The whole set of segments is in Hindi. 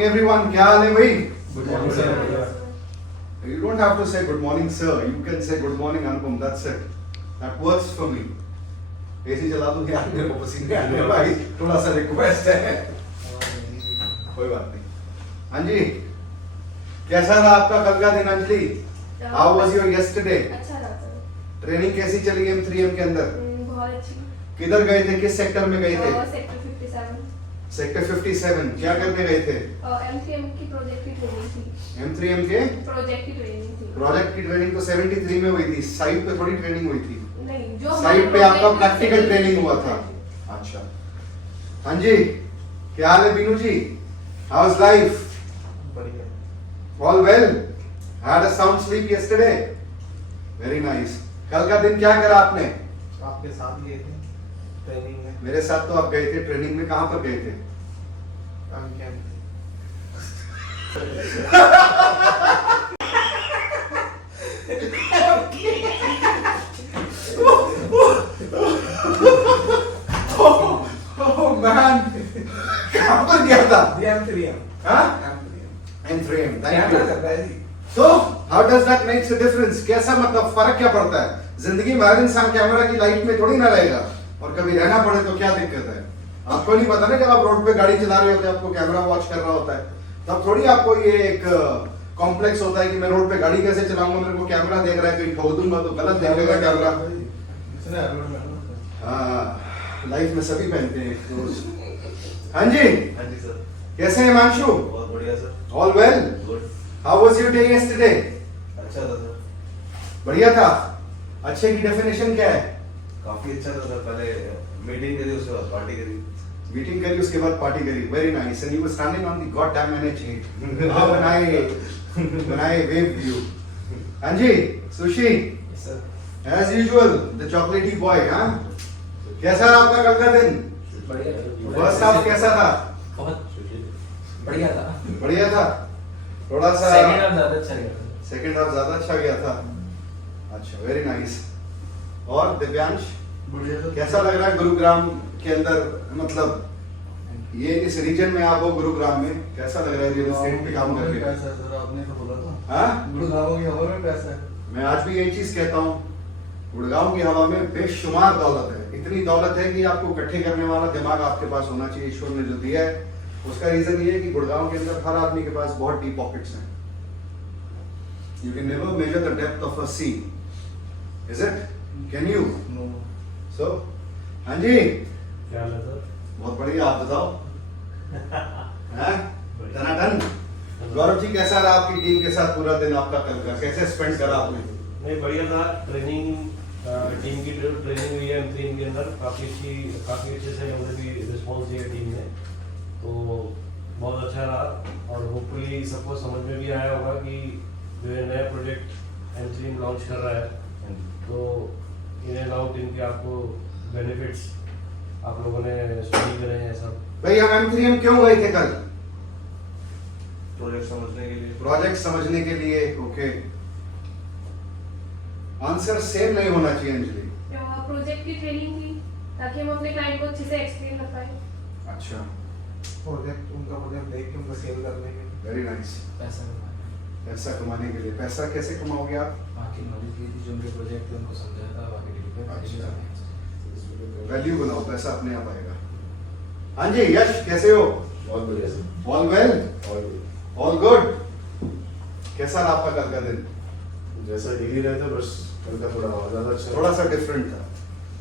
morning everyone. क्या हाल है भाई? Good morning, sir. You don't have to say good morning sir. You can say good morning Anupam. That's it. That works for me. AC चला दूं यार, मेरे को पसीने आ रहे हैं भाई. थोड़ा सा रिक्वेस्ट है. कोई बात नहीं. हाँ जी. कैसा रहा आपका कल का दिन Anjali? How was your yesterday? अच्छा रहा सर. ट्रेनिंग कैसी चली M3M के अंदर? बहुत अच्छी. किधर गए थे? किस सेक्टर में गए थे? सेक्टर 57. सेक्टर 57. क्या करने गए थे? M3M की प्रोजेक्ट की ट्रेनिंग थी. M3M के प्रोजेक्ट की ट्रेनिंग थी. प्रोजेक्ट की ट्रेनिंग तो 73 में हुई थी. साइट पे थोड़ी ट्रेनिंग हुई थी. नहीं, जो साइट पे आपका प्रैक्टिकल ट्रेनिंग हुआ था. अच्छा. हाँ जी. क्या हाल है Binu ji? How is life? बढ़िया. All well? Had a sound sleep yesterday? Very nice. कल का दिन क्या करा आपने? आपके साथ गए थे ट्रेनिंग में. मेरे साथ तो आप गए थे ट्रेनिंग में. कहां पर गए थे? हम कैंप. Oh man. कहां पर गया था? M3M. हाँ? M3M. M3M. क्या Thank you. कर रहा है जी? तो how does that makes a difference? कैसा मतलब फर्क क्या पड़ता है? जिंदगी में हर इंसान कैमरा की लाइट में थोड़ी ना रहेगा, और कभी रहना पड़े तो क्या दिक्कत है? आपको नहीं पता ना, जब आप रोड पे गाड़ी चला रहे होते हैं आपको कैमरा वॉच कर रहा होता है, तब थोड़ी आपको ये एक कॉम्प्लेक्स होता है कि मैं रोड पे गाड़ी कैसे चलाऊंगा, मेरे को कैमरा देख रहा है, कहीं ठोक दूंगा तो गलत देखेगा कैमरा. इसने हेलमेट पहना. हाँ, लाइफ में सभी पहनते हैं. हाँ जी. हाँ जी सर. कैसे हैं हिमांशु? बहुत बढ़िया sir. All well? Good. How was your day yesterday? अच्छा था सर. बढ़िया था. अच्छे की डेफिनेशन क्या है? काफी अच्छा था सर. पहले मीटिंग करी, उसके बाद पार्टी करी. मीटिंग करी, उसके बाद पार्टी करी. Very nice. And you were standing on the goddamn NH8 when I waved you. हाँ जी. सुशी, sir as usual, the chocolatey boy. हाँ, कैसा रहा आपका कल का दिन? बढ़िया. फर्स्ट हाफ कैसा था? बहुत बढ़िया था. बढ़िया था. थोड़ा सा सेकंड हाफ ज्यादा अच्छा गया था. सेकंड हाफ ज्यादा अच्छा गया था. अच्छा, वेरी नाइस. और दिव्यांश, बढ़िया सर. कैसा लग रहा है गुरुग्राम के अंदर? मतलब ये इस रीजन में आप हो, गुरुग्राम में, कैसा लग रहा है रियल एस्टेट पे काम करके? पैसा है सर, आपने तो बोला था. हाँ, गुड़गांव की हवा में पैसा है. मैं आज भी यही चीज कहता हूँ. गुड़गांव की हवा में बेशुमार दौलत है. इतनी दौलत है कि आपको इकट्ठे करने वाला दिमाग आपके पास होना चाहिए. ईश्वर ने जो दिया है, उसका रीजन ये है कि गुड़गांव के अंदर हर आदमी के पास बहुत डीप पॉकेट्स हैं. You can never measure the depth of a sea. Is it? Can you? No. So हाँ जी. क्या हाल है सर? बहुत बढ़िया. आप बताओ. हाँ? टनाटन. गौरव जी, कैसा रहा आपकी टीम के साथ पूरा दिन आपका कल का? कैसे स्पेंड करा आपने? नहीं, बढ़िया था. ट्रेनिंग टीम की ट्रेनिंग हुई है M3M के अंदर. काफ़ी अच्छे से लोगों ने भी रिस्पॉन्स दिया टीम ने, तो बहुत अच्छा रहा. और होपफुली सबको समझ में भी आया होगा कि जो है नया प्रोजेक्ट M3M लॉन्च कर रहा है, तो इन एंड आउट इनके आपको बेनिफिट्स आप लोगों ने स्टडी करे हैं सब. भाई, हम M3M क्यों गए थे कल? प्रोजेक्ट समझने के लिए. प्रोजेक्ट समझने के लिए. ओके. आंसर सेम नहीं होना चाहिए अंजलि. प्रोजेक्ट की ट्रेनिंग थी ताकि हम अपने क्लाइंट को अच्छे से एक्सप्लेन कर पाए. अच्छा, प्रोजेक्ट उनका प्रोजेक्ट देख के उनको सेल करने के. Very nice. पैसा कमाना. पैसा कमाने के लिए. पैसा कैसे कमाओगे आप? बाकी नॉलेज दी थी जो उनके प्रोजेक्ट थे उनको समझाया था. बाकी अच्छा. वैल्यू बनाओ, पैसा अपने आप आएगा. हाँ जी. यश, कैसे हो? बहुत बढ़िया सर. All well? और ऑल गुड. कैसा रहा आपका कल का दिन? जैसा डेली रहता है, बस कल का थोड़ा ज्यादा अच्छा. थोड़ा सा डिफरेंट था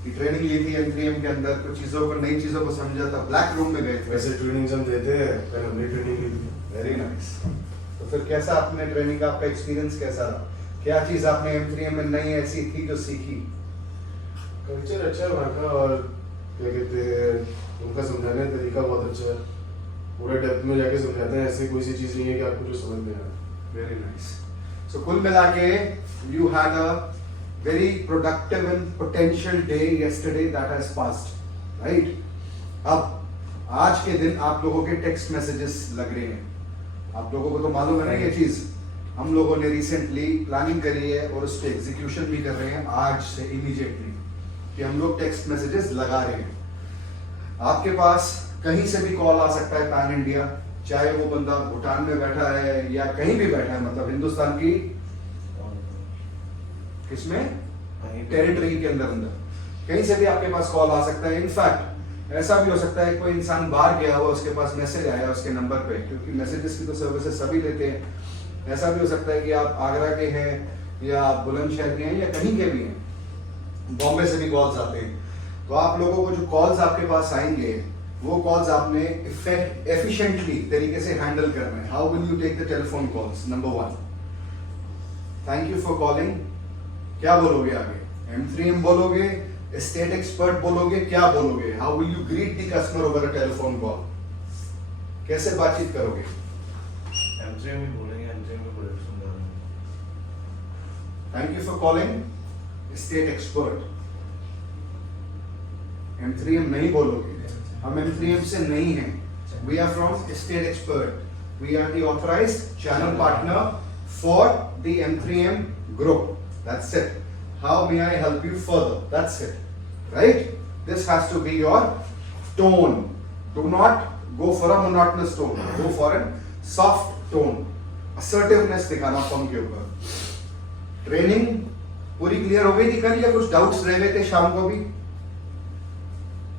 कि ट्रेनिंग ली थी M3M के अंदर, कुछ चीजों को, नई चीजों को समझा था. ब्लैक रूम में गए थे. वैसे ट्रेनिंग हम देते हैं, कल हमने ट्रेनिंग ली थी. Very nice. तो फिर कैसा आपने ट्रेनिंग का आपका एक्सपीरियंस कैसा रहा? क्या चीज आपने M3M में नई ऐसी थी जो सीखी? कल्चर अच्छा है वहाँ का, और क्या कहते हैं, उनका समझाने का तरीका बहुत अच्छा है. पूरे डेप्थ में जाके समझाते हैं. ऐसे कोई सी चीज़ नहीं है कि आपको जो समझ में आए. Very nice. सो कुल मिला के you had a very productive and potential day yesterday that has passed, right? अब आज के दिन आप लोगों के टेक्स्ट मैसेजेस लग रहे हैं. आप लोगों को तो मालूम है ना ये चीज. हम लोगों ने रिसेंटली प्लानिंग करी है और उस पर एग्जीक्यूशन भी कर रहे हैं आज से इमीडिएटली, कि हम लोग टेक्स्ट मैसेजेस लगा रहे हैं. आपके पास कहीं से भी कॉल आ सकता है पैन इंडिया, चाहे वो बंदा भूटान में बैठा है या कहीं भी बैठा है, मतलब हिंदुस्तान की किसमें टेरिटरी के अंदर कहीं से भी आपके पास कॉल आ सकता है। इनफैक्ट ऐसा भी हो सकता है कोई इंसान बाहर गया हुआ, उसके पास मैसेज आया उसके नंबर पे, क्योंकि मैसेजेस की तो सर्विसेज सभी लेते हैं। ऐसा भी हो सकता है कि आप आगरा के हैं या आप बुलंदशहर के हैं या कहीं के भी हैं, बॉम्बे से भी कॉल्स आते हैं। तो आप लोगों को जो कॉल्स आपके पास आएंगे वो कॉल्स आपने एफिशिएंटली तरीके से हैंडल करना है। How will you take the telephone calls? Number 1, thank you for calling. क्या बोलोगे आगे? M3M बोलोगे, स्टेट एक्सपर्ट बोलोगे, क्या बोलोगे? How will you greet the customer over a telephone call? कैसे बातचीत करोगे? M3M ही बोलेंगे, M3M को प्रोडक्ट समझा रहे हैं। Thank you for calling, state expert. M3M नहीं बोलोगे, हम M3M से नहीं हैं। We are from State Expert. We are the authorized channel partner for the M3M group. That's it. How may I help you further? That's it. Right? This has to be your tone. Do not go for a monotonous tone. Go for a soft tone. Assertiveness दिखाना फॉर्म के ऊपर। ट्रेनिंग पूरी क्लियर हो गई थी कल या कुछ डाउट्स रह गए थे शाम को भी?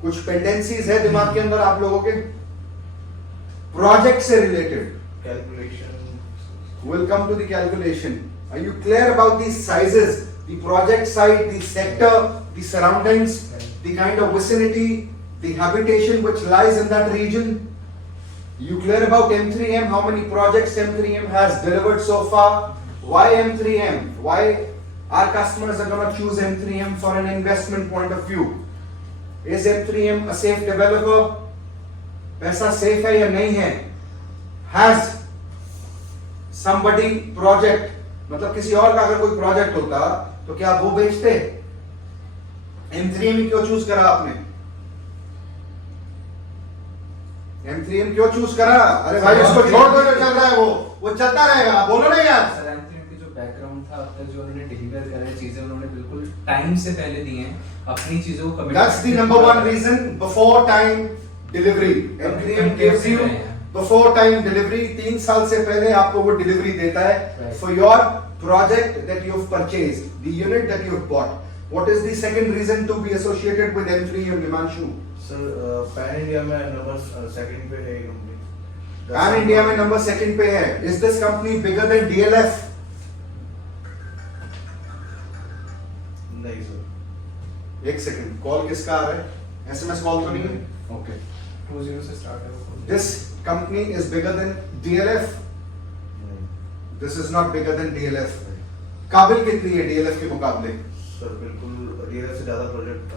कुछ पेंडेंसीज है दिमाग के अंदर आप लोगों के प्रोजेक्ट से related? Calculation, We'll come to the calculation. Are you clear about these sizes, the project site, the sector, the surroundings, the kind of vicinity, the habitation which lies in that region? You clear about M3M? How many projects M3M has delivered so far? Why M3M? Why our customers are going to choose M3M for an investment point of view? Is M3M a safe developer? पैसा safe है या नहीं है? Has somebody project, मतलब किसी और का अगर कोई प्रोजेक्ट होता तो क्या वो बेचते? M3M ही क्यों चूज करा आपने? M3M क्यों चूज करा? अरे भाई उसको छोड़ दो, जो चल रहा है वो चलता रहेगा। बोलो ना यार। सर M3M की जो बैकग्राउंड था, अब तक जो उन्होंने डिलीवर करे चीजें उन्होंने बिल्कुल टाइम से पहले दी हैं, अपनी चीजों को commit. That's the number one reason, before time delivery. M3M gives you before time delivery. 3 साल से पहले आपको वो डिलीवरी देता है for your project that you've purchased, the unit that you've bought. What is the second reason to be associated with M3M, Himanshu? Sir pan India में नंबर सेकंड पे है ये कंपनी। पैन इंडिया में नंबर 2 पे है। Is this company bigger than DLF? नहीं सर। एक सेकंड, कॉल किसका आ रहा है? SMS कॉल तो नहीं है? Okay. 20 से स्टार्ट है वो। This company is bigger than DLF? नहीं This is not bigger than DLF. काबिल कितनी है DLF के मुकाबले? सर बिल्कुल DLF से ज्यादा प्रोजेक्ट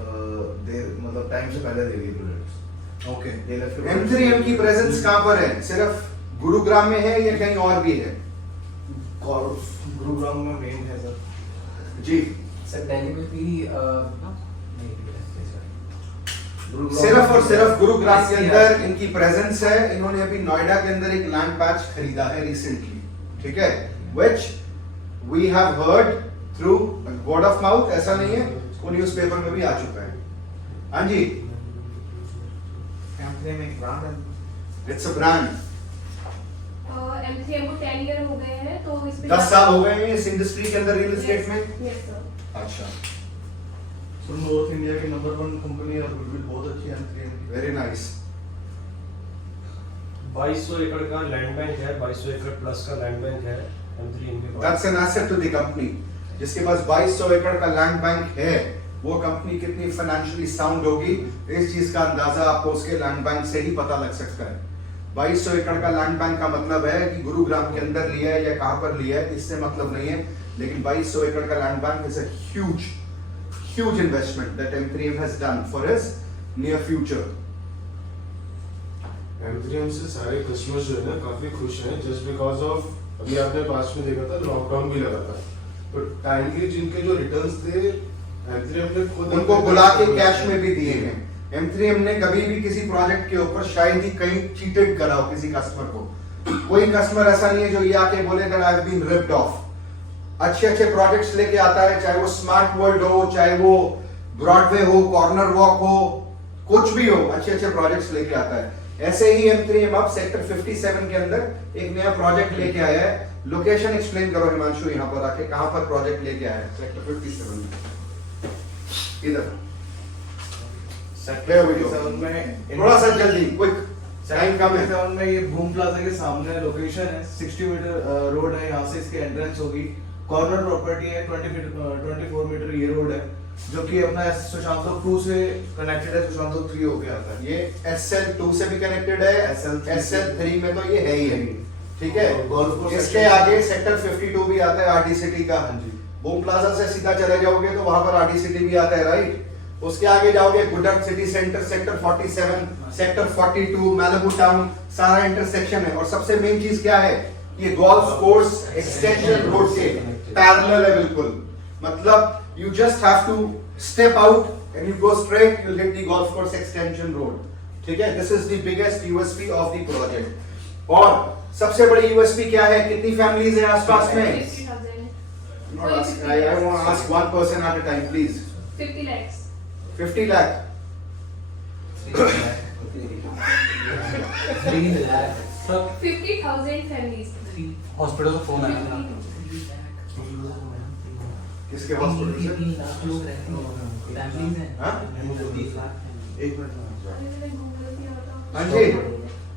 दे, मतलब टाइम से पहले दे रही है प्रोजेक्ट्स। ओके। DLF के M3M की प्रेजेंस कहाँ पर है? सिर्फ गुरुग्राम में है या कहीं और भी है? गुरुग्राम में मेन है सर। जी। सर दिल्ली में भी नहीं सर। सिर्फ और सिर्फ गुरुग्राम के अंदर इनकी प्रेजेंस है। इन्होंने अभी नोएडा के अंदर एक लैंड पैच खरीदा है रिसेंटली, ठीक है? Which we have heard through word of mouth, ऐसा नहीं है, वो न्यूज़पेपर में भी आ चुका है। हाँ जी। M3M एक ब्रांड है। It's a brand. M3M को 10 ईयर हो गए हैं, तो इस पे 10 साल हो गए हैं इस इंडस्ट्री के अंदर, रियल एस्टेट में। Yes sir. अच्छा, सर नॉर्थ इंडिया की नंबर 1 कंपनी और गुडविल बहुत अच्छी है M3M की। Very nice. 2200 एकड़ का लैंड बैंक है, 2200 एकड़ प्लस का लैंड बैंक है M3M के पास। That's an asset to the company. जिसके पास 2200 एकड़ का लैंड बैंक है, वो कंपनी कितनी फाइनेंशियली साउंड होगी, इस चीज का अंदाजा आपको उसके लैंड बैंक से ही पता लग सकता है। 2200 एकड़ का लैंड बैंक का मतलब है कि गुरुग्राम के अंदर लिया है या कहां पर लिया है, इससे मतलब नहीं है। लेकिन 2200 एकड़ का land bank is a huge investment that M3M has done for his near future. M3M से सारे कस्टमर्स जो है ना काफी खुश हैं, जस्ट बिकॉज ऑफ अभी आपने पास में देखा था लॉकडाउन भी लगा था, तो टाइमली जिनके जो रिटर्न्स थे M3M ने खुद उनको बुला के कैश में भी दिए हैं। M3M ने कभी भी किसी प्रोजेक्ट के ऊपर शायद ही कहीं चीटेड करा हो किसी कस्टमर को। कोई कस्टमर ऐसा नहीं है जो ये आके बोले that I've been ripped off। अच्छे प्रोजेक्ट्स लेके आता है, चाहे वो स्मार्ट वर्ल्ड हो, चाहे वो ब्रॉडवे हो, कॉर्नर वॉक हो, कुछ भी हो, अच्छे प्रोजेक्ट्स लेके आता है। ऐसे ही M3M अब सेक्टर 57 के अंदर एक नया प्रोजेक्ट लेके आया है। लोकेशन एक्सप्लेन करो हिमांशु, यहाँ पर आके कहां पर प्रोजेक्ट लेके आया है सेक्टर 57 में? इधर सेक्टर 57 में थोड़ा सा जल्दी क्विक, टाइम कम है। 57 में ये भूम प्लाजा के सामने लोकेशन है, 60 मीटर रोड है, यहाँ से इसकी एंट्रेंस होगी। कॉर्नर प्रॉपर्टी है, 24 मीटर ये रोड है, जो कि अपना सुशांत 2 से कनेक्टेड है, सुशांत 3 होके आता है। ये SL2 से भी कनेक्टेड है, SL3 में तो ये है ही है, ठीक है। गोल्फ कोर्स इसके section- आगे सेक्टर 52 भी आता है RD का। हाँ जी। बूम प्लाजा से सीधा चले जाओगे तो वहां पर RD भी आता है, राइट। उसके आगे जाओगे गुडक city centre, sector 47, sector 42, Malibu Town, सारा इंटरसेक्शन है। और सबसे मेन चीज क्या है, ये गोल्फ कोर्स एक्सटेंशन रोड से पैरेलल है बिल्कुल। मतलब you just have to step out and you go straight, you'll hit the golf course extension road, ठीक है। this is the biggest USP of the project। और सबसे बड़ी USP क्या है, कितनी फैमिलीज हैं आसपास में? 50,000 Not ask, I want to ask one person at a time please। 50 lakhs 50 lakh 3 lakh 50,000 families hospital से फोन आया था। किसके हॉस्पिटल से? 3 लाख लोग रहते हैं, फैमिलीज हैं। हाँ? 30 लाख एक मिनट हाँ जी,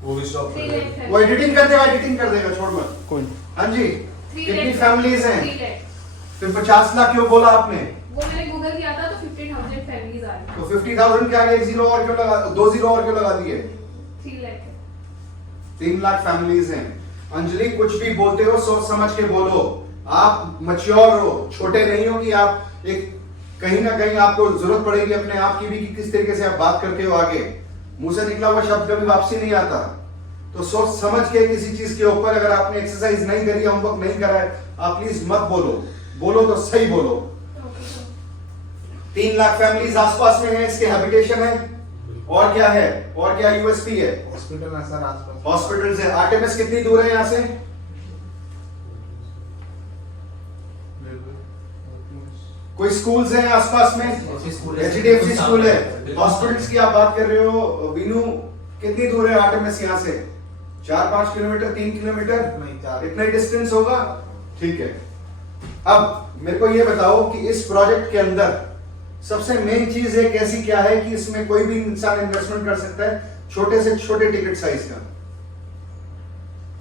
वो भी स्टॉप कर देगा। वो एडिटिंग कर देगा, एडिटिंग कर देगा, छोड़ मत। कौन? हाँ जी, कितनी फैमिलीज हैं? 3 lakhs फिर 50 लाख क्यों बोला आपने? वो मैंने गूगल किया था तो 50,000 फैमिलीज आ रही तो 50,000 के आगे एक जीरो और क्यों लगा, 2 जीरो और क्यों लगा दिए? 3 लाख 3 लाख फैमिलीज हैं। अंजलि कुछ भी बोलते हो सोच समझ के बोलो। आप मैच्योर हो, छोटे नहीं हो कि आप एक कहीं ना कहीं आपको जरूरत पड़ेगी अपने आप की भी कि किस तरीके से आप बात करते हो आगे। मुंह से निकला हुआ शब्द कभी वापसी नहीं आता। तो सोच समझ के किसी चीज के ऊपर अगर आपने एक्सरसाइज नहीं करी, होमवर्क नहीं करा है, आप प्लीज मत बोलो, बोलो तो सही बोलो। 3 लाख फैमिलीज आसपास में है, इसके हैबिटेशन है। और क्या है, और क्या यूएसपी है? हॉस्पिटल है सर आसपास। हॉस्पिटल से आरटीएमएस कितनी दूर है यहाँ से? कोई स्कूल्स हैं आसपास में? एचडीएफसी स्कूल है। हॉस्पिटल्स की आप बात कर रहे हो बीनू, कितनी दूर है आरटीएमएस यहाँ से? 4-5 किलोमीटर, 3 किलोमीटर, नहीं, 4 इतना ही डिस्टेंस होगा, ठीक है। अब मेरे को ये बताओ कि इस प्रोजेक्ट के अंदर सबसे मेन चीज है कैसी क्या है कि इसमें कोई भी इंसान इन्वेस्टमेंट कर सकता है, छोटे से छोटे टिकट साइज का।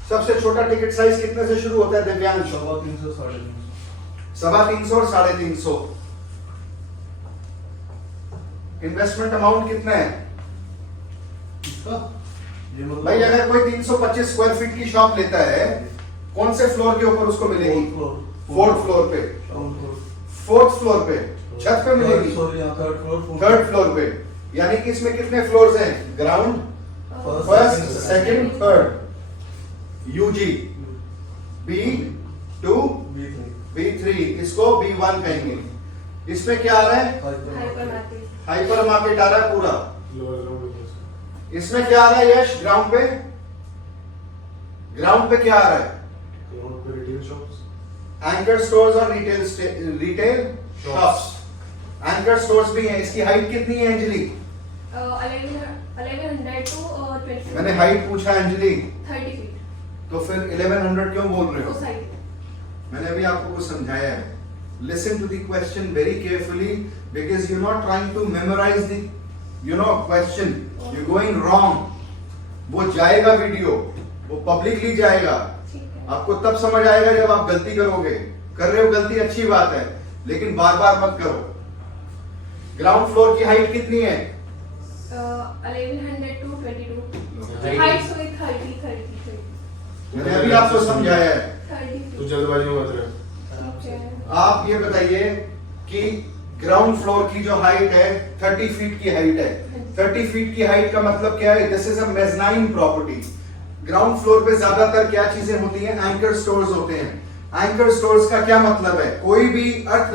सबसे छोटा टिकट साइज कितने से शुरू होता है दिव्यांश? 300 350 350 और 350। इन्वेस्टमेंट अमाउंट कितना है भाई? अगर कोई 325 स्क्वायर फीट की शॉप लेता है, कौन से फ्लोर के ऊपर उसको मिलेगी? 4th फ्लोर पे। 4th फ्लोर पे छत पे मिलेगी। 3rd फ्लोर पे, यानी कि इसमें कितने फ्लोर्स हैं? Ground, first, second, third. UG B2 B3, इसको B1 कहेंगे। इसमें क्या आ रहा है? हाइपर मार्केट हाइपर मार्केट आ रहा है पूरा। लोअर ग्राउंड पे इसमें क्या आ रहा है यश? ग्राउंड पे, ग्राउंड पे क्या आ रहा है? ग्राउंड पे रिटेल शॉप्स, एंकर स्टोर्स और रिटेल शॉप्स। एंकर स्टोर्स भी हैं। इसकी हाइट कितनी है अंजलि? 1100 to 20 मैंने हाइट पूछा है अंजलि, 30 फीट तो फिर 1100 क्यों बोल रहे दो हो? साइड। मैंने अभी आपको कुछ समझाया है। Listen to the question very carefully because you're not trying to memorize the question. You're going wrong. वो जाएगा वीडियो, वो पब्लिकली जाएगा। ठीक है। आपको तब समझ आएगा जब आप गलती करोगे। कर रहे हो गलती, अच्छी बात है, लेकिन बार बार मत करो। ग्राउंड फ्लोर की हाइट कितनी है? 1100 to 22 Height- हाइट सॉरी 30 मैंने अभी आपको समझाया है। 30 तो फीट जल्दबाजी में मत रहे। ठीक है। आप ये बताइए कि ग्राउंड फ्लोर की जो हाइट है 30 फीट की हाइट है। 30 फीट की हाइट का मतलब क्या है? This is a mezzanine property. Ground floor पे ज्यादातर क्या चीजें होती हैं? एंकर स्टोर्स होते हैं। एंकर स्टोर्स का क्या मतलब है? कोई भी अर्थ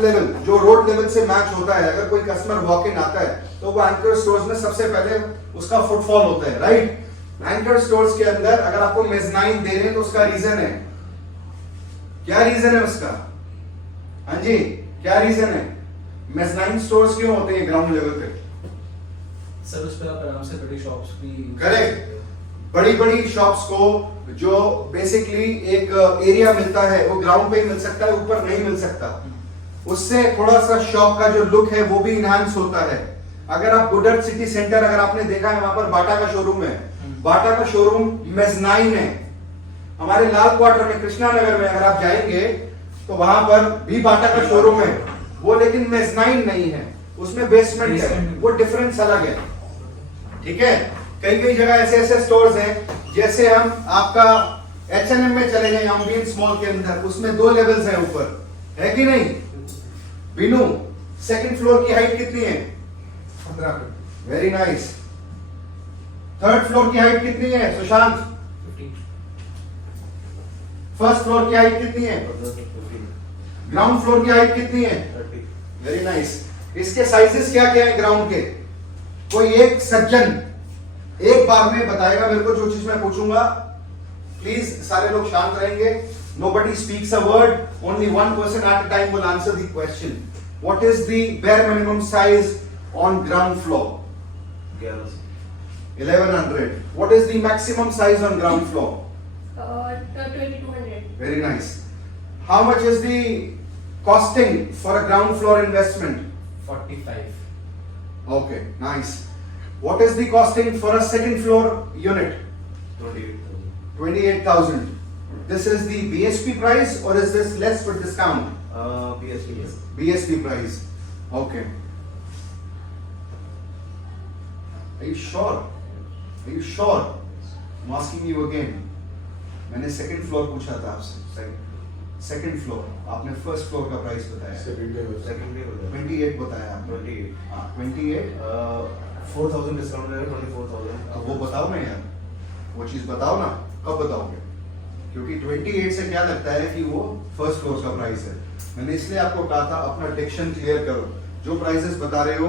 लेवल जो रोड लेवल से मैच होता है, अगर कोई कस्टमर वॉक इन आता है तो वो एंकर स्टोर्स में सबसे पहले उसका फुटफॉल होता है, राइट। एंकर स्टोर्स के अंदर अगर आपको मेज़नाइन दे रहे हैं तो उसका रीजन है, क्या रीजन है उसका? हाँ जी, क्या रीजन है? मेज़नाइन स्टोर्स क्यों होते हैं ग्राउंड लेवल पे? सर उस पर आप आराम से बड़ी शॉप्स भी करेक्ट, बड़ी बड़ी शॉप्स को जो बेसिकली एक एरिया मिलता है वो ग्राउंड पे ही मिल सकता है, ऊपर नहीं मिल सकता। उससे थोड़ा सा शॉप का जो लुक है वो भी इनहांस होता है। अगर आप गुडर सिटी सेंटर अगर आपने देखा है, वहां पर बाटा का शोरूम है, बाटा का शोरूम मेजनाइन है। हमारे लाल क्वार्टर में कृष्णा नगर में अगर आप जाएंगे तो वहां पर भी बाटा का शोरूम है, वो लेकिन मेजनाइन नहीं है, उसमें बेसमेंट है, वो डिफरेंस अलग है। ठीक है, कई कई जगह ऐसे ऐसे स्टोर्स हैं, जैसे हम आपका H&M में चले जाए एम्बियंस मॉल के अंदर, उसमें 2 लेवल्स हैं ऊपर, है कि नहीं? बिनू, सेकंड फ्लोर की हाइट कितनी है? 15 feet. Very nice. Third floor की हाइट कितनी है सुशांत? 15। फर्स्ट फ्लोर की हाइट कितनी है? ग्राउंड फ्लोर की हाइट कितनी है? 30। Very nice. इसके साइजेस क्या क्या है ग्राउंड के? कोई एक सज्जन एक बार में बताएगा मेरे को जो चीज मैं पूछूंगा। प्लीज सारे लोग शांत रहेंगे, nobody speaks a word, only one person at a time will answer the question. What is the bare minimum size on ground floor? 1100. What is the maximum size on ground floor? 2200. Very nice. How much is the costing for a ground floor investment? 45। Okay, nice. What is the costing for a second floor unit? 28,000. This is the BSP price or is this less with discount? BSP yes. BSP price. Okay. Are you sure? Are you sure? I'm asking you again. मैंने second floor पूछा था आपसे. Second floor. आपने first floor का price बताया. सेकंड डे Second day हो गया। 28 बताया आपने. 28। हाँ 28. 4000 डिस्काउंट रहेगा 24,000। अब वो बताओ ना यार, वो चीज बताओ ना, कब बताओगे? क्योंकि 28 से क्या लगता है कि वो फर्स्ट फ्लोर का प्राइस है। मैंने इसलिए आपको कहा था अपना डिक्शन क्लियर करो, जो प्राइसेस बता रहे हो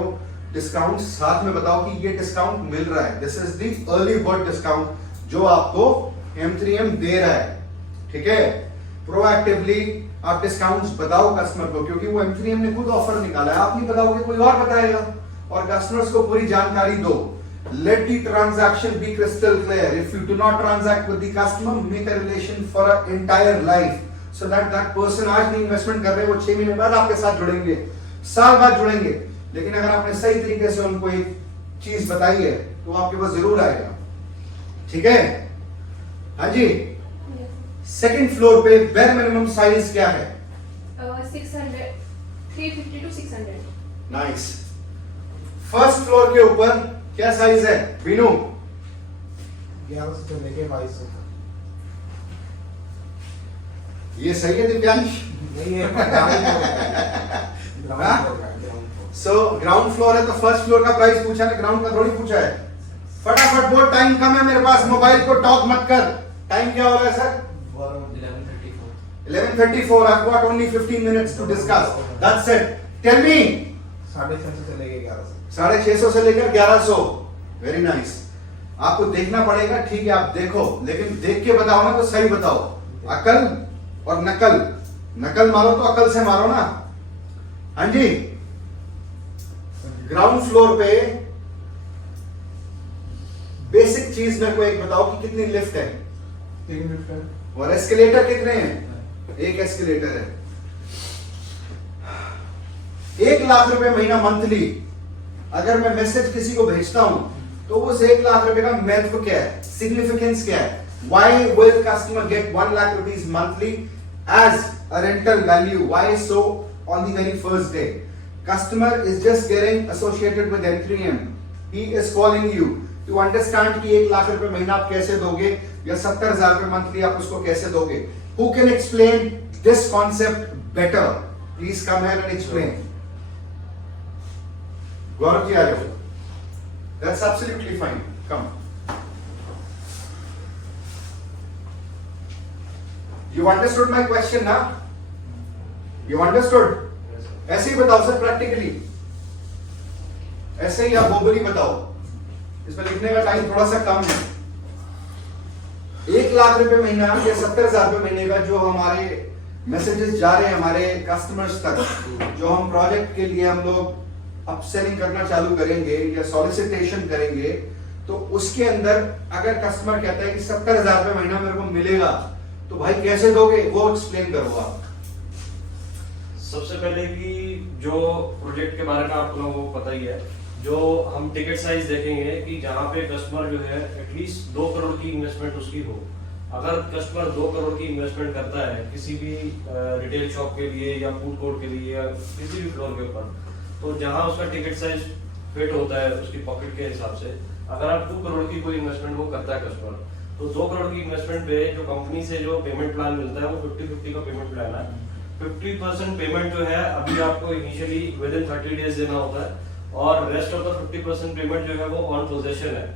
डिस्काउंट साथ में बताओ कि ये डिस्काउंट मिल रहा है। This is the early bird discount जो आपको M3M दे रहा है। ठीक है, प्रोएक्टिवली आप डिस्काउंट्स बताओ कस्टमर को, क्योंकि वो M3M ने खुद ऑफर निकाला है, आप नहीं बताओगे कोई और बताएगा। और कस्टमर्स को पूरी जानकारी दो। Let the transaction be crystal clear. If you do not transact with the customer, make a relation for an entire life, so that that person आज नहीं इन्वेस्टमेंट कर रहे, वो 6 महीने बाद आपके साथ जुड़ेंगे, साल बाद जुड़ेंगे। लेकिन अगर आपने सही तरीके से उनको एक चीज बताई है तो आपके पास जरूर आएगा। ठीक है, हाँ जी। सेकंड फ्लोर पे बेयर मिनिमम साइज क्या है? 600, 350 to 600. नाइस। फर्स्ट फ्लोर के ऊपर क्या साइज है बीनू? 1100 से लेके 2200 तक। ये सही है दिव्यांश? नहीं है सो ग्राउंड फ्लोर है तो फर्स्ट फ्लोर का प्राइस पूछा ना, ग्राउंड का थोड़ी पूछा है। फटाफट बोल, टाइम कम है मेरे पास, मोबाइल को टॉक मत कर। टाइम क्या हो रहा है sir? 11:34. I've got only 15 minutes to discuss. That's it. Tell me. 650 से लेके 1100। 650 से लेकर 1100। Very nice. आपको देखना पड़ेगा, ठीक है आप देखो, लेकिन देख के बताओ ना तो सही बताओ। अकल और नकल, नकल मारो तो अकल से मारो ना। हाँ जी। ग्राउंड फ्लोर पे बेसिक चीज मेरे को एक बताओ कि कितनी लिफ्ट है? 3 लिफ्ट है। और एस्केलेटर कितने हैं? एक एस्केलेटर है। 1 लाख रुपए महीना मंथली अगर मैं मैसेज किसी को भेजता हूं तो उस 1 लाख रुपए का महत्व क्या है, सिग्निफिकेंस क्या है? Why will customer get 1 lakh rupees monthly as a rental value? Why so on the very first day? Customer is just getting associated with M3M. He is calling you to understand कि 1 लाख रुपए महीना आप कैसे दोगे या 70,000 रुपए मंथली आप उसको कैसे दोगे? Who can explain this concept better? Please come here and explain. Gaurav ji, aa jaओ. That's absolutely fine. Come. You understood my question, ना? You understood? ऐसे ही बताओ सर, प्रैक्टिकली ऐसे ही आप बोबली बताओ। इसमें लिखने का टाइम थोड़ा सा कम है। 1 लाख रुपए महीना या 70,000 रुपए महीने का जो हमारे मैसेजेस जा रहे हैं हमारे कस्टमर्स तक, जो हम प्रोजेक्ट के लिए हम लोग अपसेलिंग करना चालू करेंगे या सॉलिसिटेशन करेंगे, तो उसके अंदर अगर कस्टमर कहता है कि 70,000 रुपए महीना मेरे को मिलेगा, तो भाई कैसे दोगे, वो एक्सप्लेन करो आप। सबसे पहले कि जो प्रोजेक्ट के बारे में आप लोगों को पता ही है, जो हम टिकट साइज देखेंगे कि जहाँ पे कस्टमर जो है एटलीस्ट 2 करोड़ की इन्वेस्टमेंट उसकी हो। अगर कस्टमर 2 करोड़ की इन्वेस्टमेंट करता है किसी भी रिटेल शॉप के लिए या फूड कोर्ट के लिए या किसी भी फ्लोर के ऊपर, तो जहाँ उसका टिकट साइज फिट होता है उसकी पॉकेट के हिसाब से, अगर आप 2 करोड़ की कोई इन्वेस्टमेंट वो करता है कस्टमर, तो 2 करोड़ की इन्वेस्टमेंट पे जो कंपनी से जो पेमेंट प्लान मिलता है वो 50-50 का पेमेंट प्लान है। 50% पेमेंट जो है अभी आपको इनिशियली विद इन 30 डेज देना होता है, और रेस्ट ऑफ द 50% पेमेंट जो है वो ऑन पोजेशन है।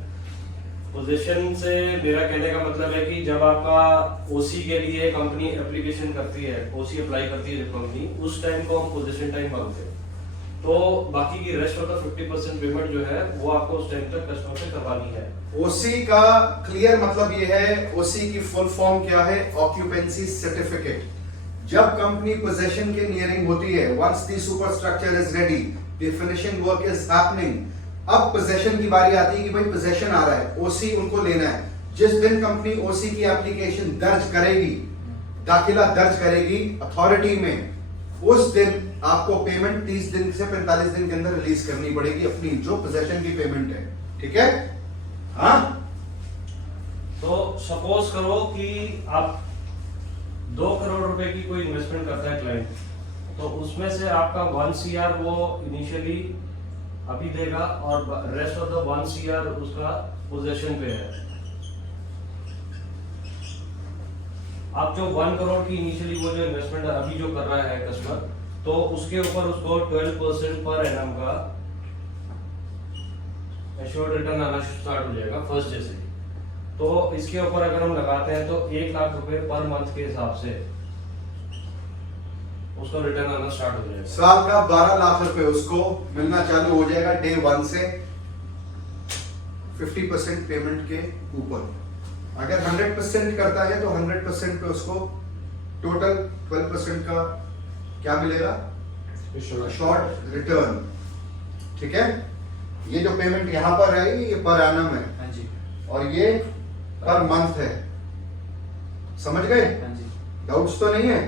पोजेशन से मेरा कहने का मतलब है कि जब आपका ओसी के लिए कंपनी एप्लीकेशन करती है, ओसी अप्लाई करती है कंपनी, उस टाइम को हम पोजेशन टाइम मांगते हैं। तो बाकी की रेस्ट ऑफ द 50% पेमेंट जो है वो आपको उस टाइम तक कस्टमर से करवानी है। ओसी का क्लियर मतलब ये है, ओसी की फुल फॉर्म क्या है, ऑक्यूपेंसी सर्टिफिकेट। जब कंपनी पोजेशन के नियरिंग होती है, once the superstructure is ready, the finishing work is happening, अब पोजेशन की बारी आती है कि भाई पोजेशन आ रहा है, ओसी उनको लेना है। जिस दिन कंपनी ओसी की एप्लीकेशन दर्ज करेगी, दाखिला दर्ज करेगी अथॉरिटी में, उस दिन आपको पेमेंट 30 दिन से 45 दिन के अंदर रिलीज करनी पड़ेगी, अपनी जो पोजेशन की पेमेंट है। ठीक है? हाँ, तो सपोज करो कि आप 2 करोड़ रुपए की कोई इन्वेस्टमेंट करता है क्लाइंट, तो उसमें से आपका 1 CR वो इनिशियली अभी देगा और रेस्ट ऑफ द 1 CR उसका पोजेशन पे है। आप जो 1 करोड़ की इनिशियली वो जो इन्वेस्टमेंट अभी जो कर रहा है कस्टमर, तो उसके ऊपर उसको 12% पर एनम का एश्योर्ड रिटर्न आना स्टार्ट हो जाएगा फर्स्ट डे से। तो इसके ऊपर अगर हम लगाते हैं तो 1 लाख रुपए पर मंथ के हिसाब से उसका रिटर्न आना स्टार्ट हो जाएगा। साल का 12 लाख रुपए उसको मिलना चालू हो जाएगा डे 1 से 50% पेमेंट के ऊपर। अगर 100% करता है तो 100% पे उसको टोटल 12% का क्या मिलेगा, शॉर्ट रिटर्न। ठीक है? ये जो पेमेंट यहां पर रहेगी ये पर एनम है। हाँ जी, और ये पर मंथ है। समझ गए? हाँ जी। डाउट्स तो नहीं है?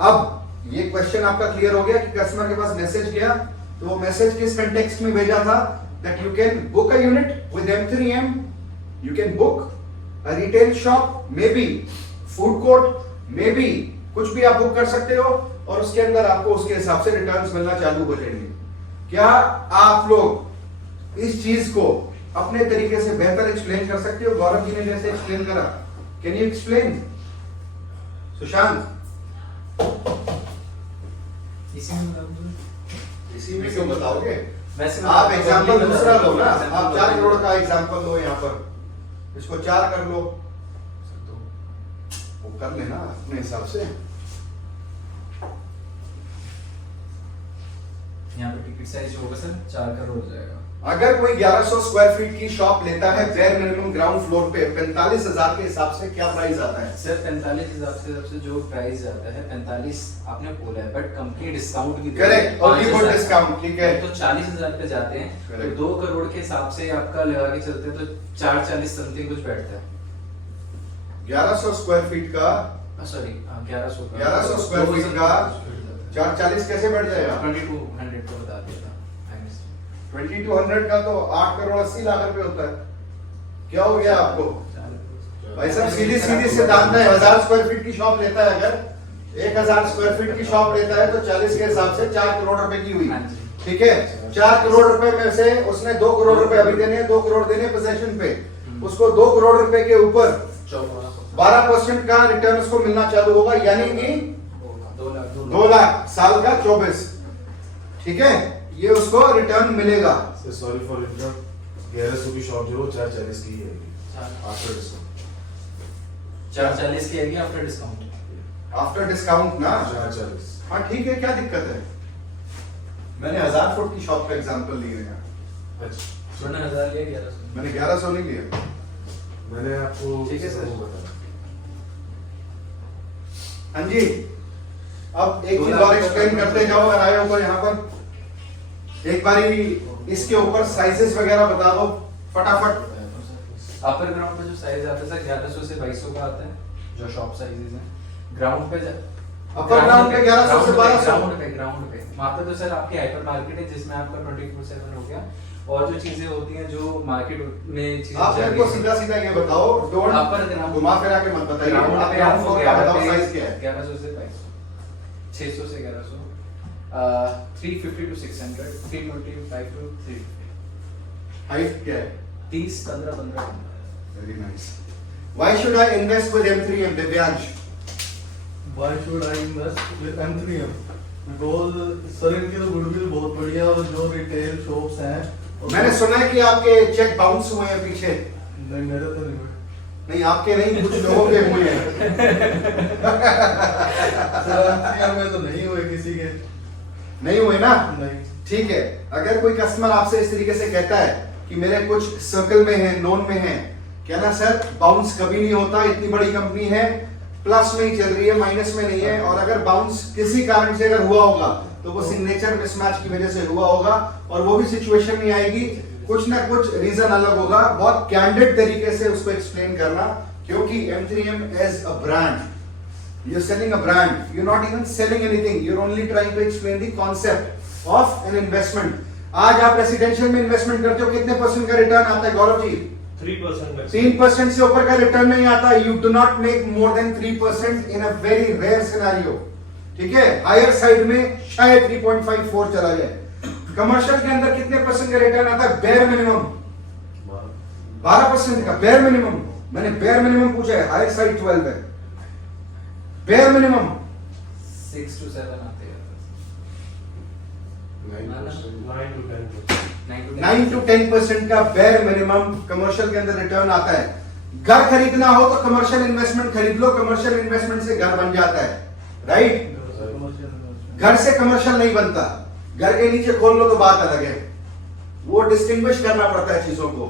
अब ये क्वेश्चन आपका क्लियर हो गया कि कस्टमर के पास मैसेज गया, तो वो मैसेज किस कंटेक्स्ट में भेजा था, that you can book a unit with M3M, you can book a retail shop, may be food court, may be कुछ भी आप बुक कर सकते हो, और उसके अंदर आपको उसके हिसाब से रिटर्न्स मिलना चालू हो जाएंगे। क्या आप लोग इस चीज को अपने तरीके से बेहतर एक्सप्लेन कर सकते हो? गौरव जी ने जैसे एक्सप्लेन करा, कैन यू एक्सप्लेन? सुशांत, इसी में बता दो। इसी में क्यों बताओगे? वैसे आप एग्जांपल दूसरा लो ना, example आप 4 दो। करोड़ का एग्जांपल लो, यहाँ पर इसको 4 कर लो, वो कर लेना अपने हिसाब से। यहाँ पे टिकट साइज होगा सर 4 करोड़ हो जाएगा। अगर कोई 1100 स्क्वायर फीट की शॉप लेता है बेयर मिनिमम ग्राउंड फ्लोर पे 45,000 के हिसाब से क्या प्राइस आता है? सर 45 हिसाब से सबसे जो प्राइस आता है 45 आपने बोला है, बट कंपनी डिस्काउंट भी करेक्ट, ओनली फॉर डिस्काउंट। ठीक है, तो 40,000 पे जाते हैं, तो Correct. 2 करोड़ के हिसाब से आपका लगा के चलते हैं तो 440 समथिंग कुछ बैठता है। 1100 स्क्वायर फीट का, सॉरी 1100 का 1100 स्क्वायर फीट का 440 कैसे बैठ जाएगा? 2200 को बता दिया था। 2200 का तो 8 करोड़ 80 लाख रुपए होता है। क्या हो गया आपको भाई साहब? सीधी सीधी सिद्धांत है, 1000 स्क्वायर फीट की शॉप लेता है, अगर 1000 स्क्वायर फीट की शॉप लेता है तो 40 के हिसाब से 4 करोड़ रुपए की हुई। हाँ जी। ठीक है, 4 करोड़ रुपए में से उसने 2 करोड़ रुपए अभी देने हैं, 2 करोड़ देने पोजेशन पे, उसको 2 करोड़ रुपए के ऊपर 12% का रिटर्न उसको मिलना चालू होगा, यानी कि 2 लाख, साल का 24। ठीक है, ये उसको रिटर्न मिलेगा। सॉरी फॉर इंटरप्ट, 1100 की शॉप जो है वो 440 की है आफ्टर डिस्काउंट। 440 की आएगी आफ्टर डिस्काउंट। आफ्टर डिस्काउंट ना? 440। हाँ ठीक है, क्या दिक्कत है? मैंने 1000 फुट की शॉप का एग्जांपल लिए हैं, अच्छा, मैंने 1000 लिया 1100। मैंने 1100 नहीं लिया। मैंने आपको ठीक है सर। वो बताया। हाँ जी, अब एक चीज और एक्सप्लेन करते जाओ अगर आए हो तो यहाँ पर। एक बारी इसके ऊपर साइजेस वगैरह बता दो फटाफट। अपर ग्राउंड पे जो साइज आता है सर 1100 से 2200 का आता है, जो शॉप साइजेस हैं। ग्राउंड पे अपर ग्राउंड पे 1100 से 1200। ग्राउंड पे वहाँ पे तो सर आपकी हाइपर मार्केट है जिसमें आपका 24/7 हो गया, और जो चीजें होती हैं जो मार्केट में चीजें आप मेरे को सीधा सीधा ये बताओ, डोंट अपर ग्राउंड घुमा फिरा के मत बताइए। ग्राउंड आप पे ग्राउंड आपको फ्लोर का बताओ साइज क्या है। 1100 से 2200, 600 से 1100, 350 to 600, 325 to 350, हाइट क्या है? 30 15 very nice. Why should I invest with M3M Divyansh? Why should I invest with M3M? Because sir इनकी तो गुडविल बहुत बढ़िया, और जो रिटेल शॉप्स हैं मैंने सुना है कि आपके चेक बाउंस हुए हैं पीछे। नहीं, मेरे तो नहीं हुए। नहीं आपके नहीं, कुछ लोगों के हुए हैं। सर M3M में तो नहीं हुए किसी के। नहीं हुए ना? नहीं। ठीक है, अगर कोई कस्टमर आपसे इस तरीके से कहता है कि मेरे कुछ सर्कल में है, नोन में है, कहना सर बाउंस कभी नहीं होता, इतनी बड़ी कंपनी है, प्लस में ही चल रही है, माइनस में नहीं है, और अगर बाउंस किसी कारण से अगर हुआ होगा तो वो सिग्नेचर मिसमैच की वजह से हुआ होगा, और वो भी सिचुएशन नहीं आएगी, कुछ ना कुछ रीजन अलग होगा। बहुत कैंडिड तरीके से उसको एक्सप्लेन करना, क्योंकि M3M as a brand, you're selling a brand, you're not even selling anything, you're only trying to explain the concept of an investment. आज आप रेसिडेंशियल में इन्वेस्टमेंट करते हो, कितने परसेंट का रिटर्न आता है गौरव जी? 3%। 3% से ऊपर का रिटर्न नहीं आता। You do not make more than 3% in a very rare scenario. ठीक है, हायर साइड में शायद 3.54 चला जाए। कमर्शियल के अंदर कितने परसेंट का रिटर्न आता है? बेयर मिनिमम 12% का बेयर मिनिमम। मैंने बेयर मिनिमम पूछा है, हायर साइड 12 है, बेयर मिनिमम 6 to 7 आते हैं। 9 to 10% का बेयर मिनिमम कमर्शियल के अंदर रिटर्न आता है। घर खरीदना हो तो कमर्शियल इन्वेस्टमेंट खरीद लो, कमर्शियल इन्वेस्टमेंट से घर बन जाता है, राइट? घर से कमर्शियल नहीं बनता, घर के नीचे खोल लो तो बात अलग है। वो डिस्टिंग्विश करना पड़ता है चीजों को।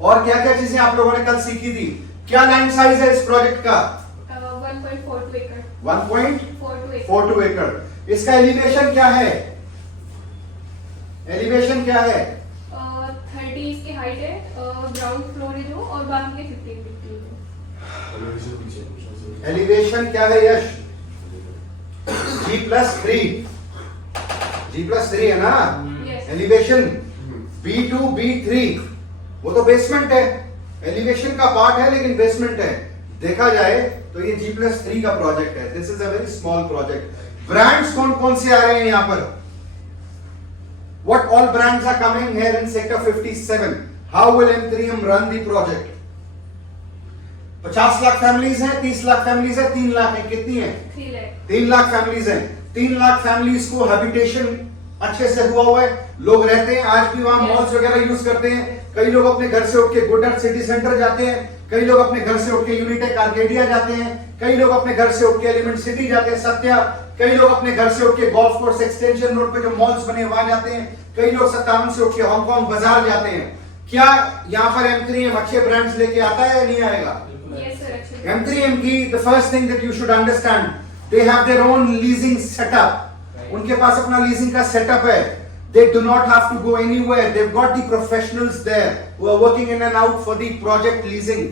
और क्या क्या चीजें आप लोगों ने कल सीखी थी? क्या लैंड साइज है इस प्रोजेक्ट का? 1.42 एकड़। 1.42 एकड़। इसका एलिवेशन क्या है? एलिवेशन क्या है? 30 इसकी हाइट है, ग्राउंड फ्लोर है जो, और बाकी के 15 है। एलिवेशन क्या है यश? G+3 है ना? Yes. एलिवेशन B2 B3 वो तो बेसमेंट है, एलिवेशन का पार्ट है लेकिन बेसमेंट है। देखा जाए तो ये G+3 का प्रोजेक्ट है। This is a very small project. Brands कौन कौन से आ रहे हैं यहाँ पर? What all brands are coming here in sector 57? How will M3M run the project? 50 lakh families हैं, 30 लाख फैमिलीज हैं, 3 लाख है, कितनी है? 3 लाख। 3 लाख फैमिलीज हैं। 3 लाख फैमिलीज को हैबिटेशन अच्छे से हुआ हुआ है, लोग रहते हैं, आज भी वहां मॉल्स वगैरह यूज करते हैं। कई लोग अपने घर से उठ के गुडर सिटी सेंटर जाते हैं, कई लोग अपने घर से उठ के यूनिटेक आर्केडिया जाते हैं, कई लोग अपने घर से उठ के एलिमेंट सिटी जाते हैं, सत्या, कई लोग अपने घर से उठ के गोल्फ कोर्स एक्सटेंशन रोड पे जो मॉल्स बने वहां जाते हैं, कई लोग 57 से उठ के हांगकांग बाजार जाते हैं। क्या यहाँ पर M3M अच्छे ब्रांड्स लेके आता है या नहीं आएगा? Yes sir, अच्छे। M3M की the first thing that you should understand, they have their own leasing setup. उनके पास अपना लीजिंग का सेटअप है। They do not have to go anywhere. They've got the professionals there who are working in and out for the project leasing.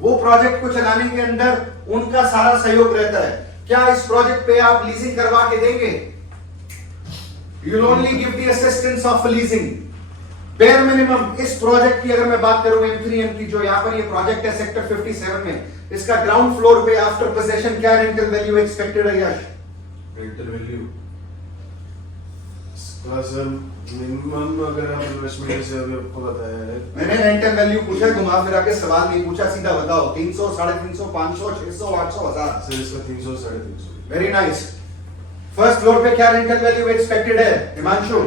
वो प्रोजेक्ट को चलाने के अंदर उनका सारा सहयोग रहता है। क्या इस प्रोजेक्ट पे आप लीजिंग करवा के देंगे? You'll only give the assistance of leasing. Bare minimum इस प्रोजेक्ट की अगर मैं बात करूं M3M की, जो यहाँ पर ये प्रोजेक्ट है सेक्टर 57 में, इसका ग्राउंड फ्लोर पे आफ्टर पोजेशन क्या रेंटल वैल्यू एक्सपेक्टेड है यश? रेंटल वैल्यू सर मिनिमम अगर आप इन्वेस्टमेंट जैसे अभी आपको बताया है, मैंने रेंटल वैल्यू पूछा, घुमा फिरा के सवाल नहीं पूछा, सीधा बताओ। 300, 350, 500, 600, 800, 1000। सर इसका 300 350। Very nice. फर्स्ट फ्लोर पे क्या रेंटल वैल्यू एक्सपेक्टेड है हिमांशु?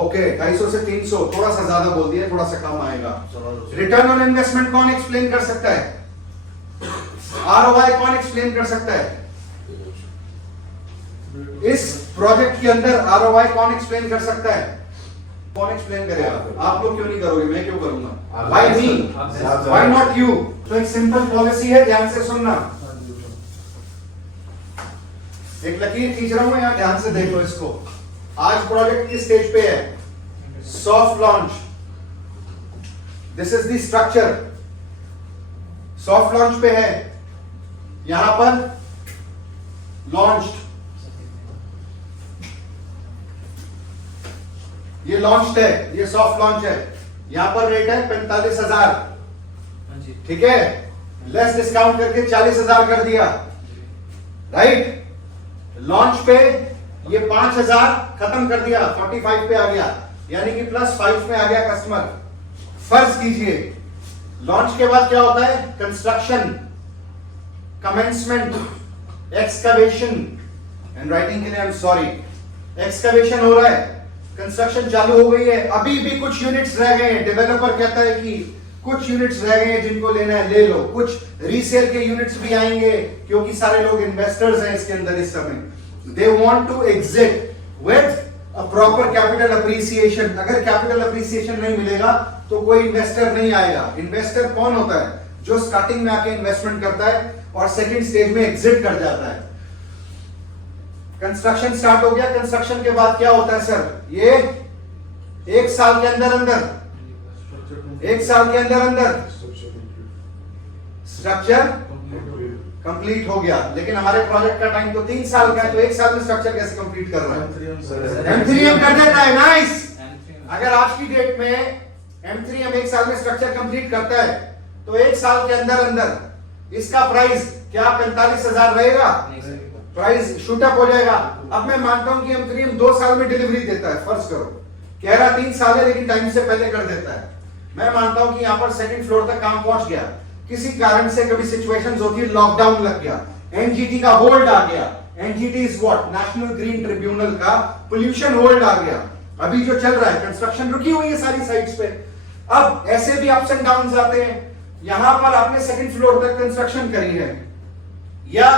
ओके, 250 से 300, थोड़ा सा ज्यादा बोल दिया, थोड़ा सा कम आएगा। रिटर्न ऑन इन्वेस्टमेंट कौन एक्सप्लेन कर सकता है? ROI कौन एक्सप्लेन कर सकता है? इस प्रोजेक्ट के अंदर ROI कौन एक्सप्लेन कर सकता है? कौन एक्सप्लेन करेगा? आप लोग क्यों नहीं करोगे, मैं क्यों करूंगा? Why me? Why not you? तो एक सिंपल पॉलिसी है, ध्यान से सुनना। एक लकीर खींच रहा हूं यहाँ, ध्यान से देखो इसको। आज प्रोजेक्ट किस स्टेज पे है? Soft launch. This is the structure, soft launch पे है, यहां पर लॉन्च्ड, ये लॉन्च्ड है, ये सॉफ्ट लॉन्च है, यहां पर रेट है 45,000, ठीक है, लेस डिस्काउंट करके 40,000 कर दिया, राइट। लॉन्च पे ये 5,000 खत्म कर दिया, 45 पे आ गया, यानी कि +5 में आ गया कस्टमर। फर्ज कीजिए लॉन्च के बाद क्या होता है? Construction, commencement, excavation, and writing के लिए आई एम सॉरी, एक्सकवेशन हो रहा है, कंस्ट्रक्शन चालू हो गई है, अभी भी कुछ यूनिट्स रह गए हैं। डेवलपर कहता है कि कुछ यूनिट्स रह गए हैं, जिनको लेना है ले लो, कुछ रीसेल के यूनिट्स भी आएंगे, क्योंकि सारे लोग इन्वेस्टर्स हैं इसके अंदर इस समय। They want to exit with a proper capital appreciation. अगर कैपिटल अप्रिसिएशन नहीं मिलेगा तो कोई इन्वेस्टर नहीं आएगा। इन्वेस्टर कौन होता है? जो स्टार्टिंग में आके इन्वेस्टमेंट करता है और सेकंड स्टेज में एग्जिट कर जाता है। कंस्ट्रक्शन स्टार्ट हो गया, कंस्ट्रक्शन के बाद क्या होता है सर? ये 1 साल के अंदर स्ट्रक्चर कंप्लीट हो गया। लेकिन हमारे प्रोजेक्ट का टाइम तो 3 साल का है, तो 1 साल में स्ट्रक्चर कैसे कंप्लीट कर रहा है? M3M कर देता है, नाइस। अगर आज की डेट में M3M 1 साल में स्ट्रक्चर कंप्लीट करता है तो 1 साल के अंदर इसका प्राइस क्या 45,000 रहेगा? प्राइस शूट अप हो जाएगा। अब मैं मानता हूं कि M3M 2 साल में डिलीवरी देता है, फर्ज करो, कह रहा 3 साल है लेकिन टाइम से पहले कर देता है। मैं मानता हूं कि यहां पर सेकंड फ्लोर तक काम पहुंच गया, किसी कारण से कभी सिचुएशंस होती है, लॉकडाउन लग गया, एनजीटी का होल्ड आ गया। NGT is what? National green tribunal का पोल्यूशन होल्ड आ गया। अभी जो चल रहा है, कंस्ट्रक्शन रुकी हुई है सारी साइट्स पे। अब ऐसे भी अप्स एंड डाउन्स आते हैं। यहां पर आपने सेकंड फ्लोर तक कंस्ट्रक्शन करी है या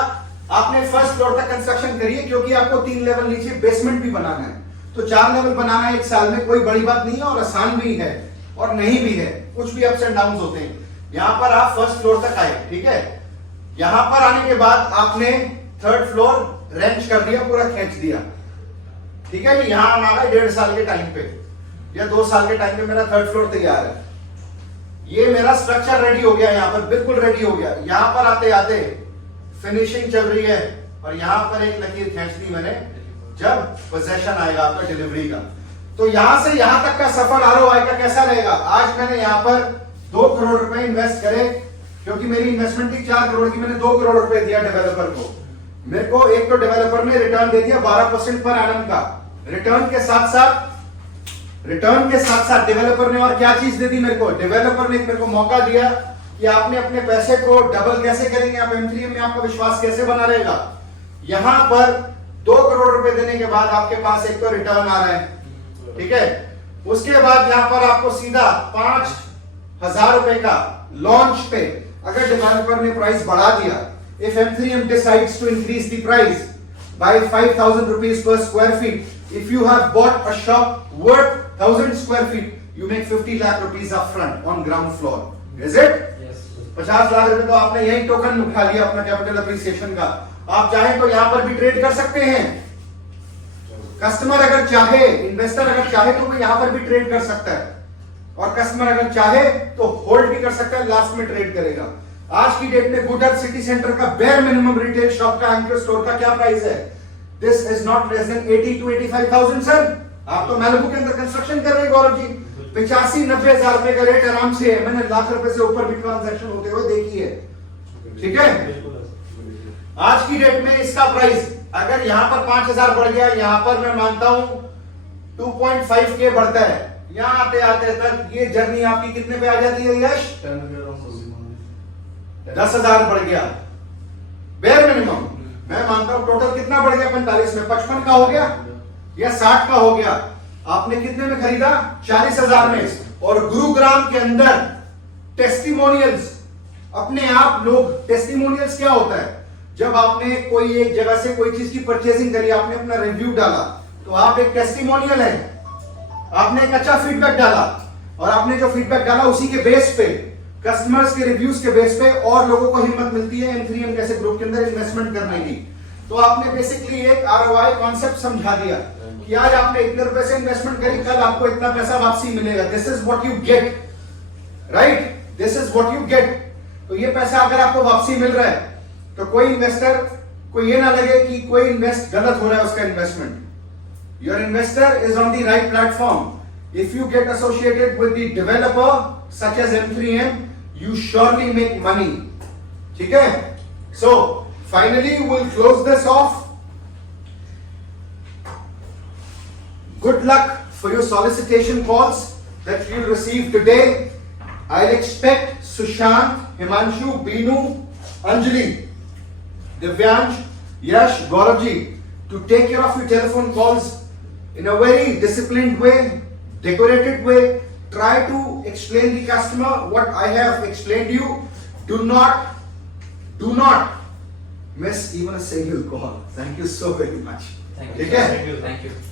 आपने फर्स्ट फ्लोर तक कंस्ट्रक्शन करी है, क्योंकि आपको 3 लेवल नीचे बेसमेंट भी बनाना है, तो 4 लेवल बनाना 1 साल में कोई बड़ी बात नहीं है, और आसान भी है और नहीं भी है, कुछ भी अप्स एंड डाउन्स होते हैं। यहां पर आप फर्स्ट फ्लोर तक आए, ठीक है, यहां पर आने के बाद आपने थर्ड फ्लोर रेंच कर दिया, पूरा खींच दिया, ठीक है। यहां हम आ गए 1.5 साल के टाइम पे या 2 साल के टाइम पे मेरा थर्ड फ्लोर तैयार है। ये मेरा स्ट्रक्चर रेडी हो गया, यहां पर बिल्कुल रेडी हो गया। यहां पर आते आते फिनिशिंग चल रही है और यहां पर एक लकीर खींच दी मैंने, जब पोजेशन आएगा आपका डिलीवरी का। तो यहां से यहां तक का सफर आरओआई का कैसा रहेगा? आज मैंने यहां पर 2 करोड़ रुपए इन्वेस्ट करे, क्योंकि मेरी इन्वेस्टमेंट थी 4 करोड़ की, मैंने 2 करोड़ रुपए दिया डेवलपर को। मेरे को एक तो डेवलपर ने रिटर्न दे दिया 12% पर एनम का। रिटर्न के साथ साथ डेवलपर ने और क्या चीज दे दी मेरे को? डेवलपर ने मेरे को मौका दिया कि आपने अपने पैसे को डबल कैसे करेंगे, आप M3M में आपका विश्वास कैसे बना रहेगा। यहां पर 2 करोड़ रुपए देने के बाद आपके पास एक तो रिटर्न आ रहा है, ठीक है, उसके बाद यहां पर आपको सीधा 5,000 रुपए का लॉन्च पे, अगर डेवलपर ने प्राइस बढ़ा दिया, if M3M decides to increase the price by 5,000 rupees per square feet, if you have bought a shop worth 1,000 square feet, you make 50 lakh rupees up front on ground floor, is it? Yes. 50 lakh रुपए तो आपने यही टोकन उठा लिया अपना कैपिटल अप्रिसिएशन का। आप चाहें तो यहां पर भी ट्रेड कर सकते हैं। कस्टमर अगर चाहे, इन्वेस्टर अगर चाहे तो वो यहां पर भी ट्रेड कर सकता है, और कस्टमर अगर चाहे तो होल्ड भी कर सकता है, लास्ट में ट्रेड करेगा। आज की डेट में गुडर सिटी सेंटर का बेयर मिनिमम रिटेल शॉप का एंकर स्टोर का क्या प्राइस है? This is not less than 80 to 85,000 sir. आप तो मैलिबू के अंदर कंस्ट्रक्शन कर रहे हैं गौरव जी, 85-90 हजार रुपए का रेट आराम से है। मैंने लाख रुपए से ऊपर भी ट्रांजैक्शन होते हुए देखी है, ठीक है। आज की डेट में इसका प्राइस अगर यहां पर 5,000 बढ़ गया, यहां पर मैं मानता हूं 2.5K बढ़ता है, यहां आते आते तक ये जर्नी आपकी कितने पे आ जाती है यश? 10,000 बढ़ गया बेयर मिनिमम। मैं मानता हूं टोटल कितना बढ़ गया? 45 में 55 का हो गया या 60 का हो गया। आपने कितने में खरीदा? 40,000 में। और गुरुग्राम के अंदर टेस्टिमोनियल्स, अपने आप लोग, टेस्टिमोनियल्स क्या होता है? जब आपने कोई एक जगह से कोई चीज की परचेजिंग करी, आपने अपना रिव्यू डाला, तो आप एक टेस्टिमोनियल है, आपने एक अच्छा फीडबैक डाला, और आपने जो फीडबैक डाला उसी के बेस पे, कस्टमर्स के रिव्यूज के बेस पे और लोगों को हिम्मत मिलती है M3M जैसे ग्रुप के अंदर इन्वेस्टमेंट करने की। तो आपने बेसिकली एक ROI कॉन्सेप्ट समझा दिया। कि आज आपने इतने रुपए से इन्वेस्टमेंट करी, कल आपको इतना पैसा वापसी मिलेगा. This is what you get, right? This is what you get. तो ये पैसा अगर आपको वापसी मिल रहा है तो कोई इन्वेस्टर को ये ना लगे कि कोई इन्वेस्ट गलत हो रहा है उसका investment. Your investor is on the right platform. If you get associated with the developer such as M3M, you surely make money. ठीक है? So finally we'll close this off. Good luck for your solicitation calls that you'll receive today. I'll expect Sushant, Himanshu, Beenu, Anjali, Divyansh, Yash, Gauravji to take care of your telephone calls in a very disciplined way, decorated way. Try to explain the customer what I have explained you. Do not miss even a single call. Thank you so very much. Thank you. ठीक है? Thank you. Thank you.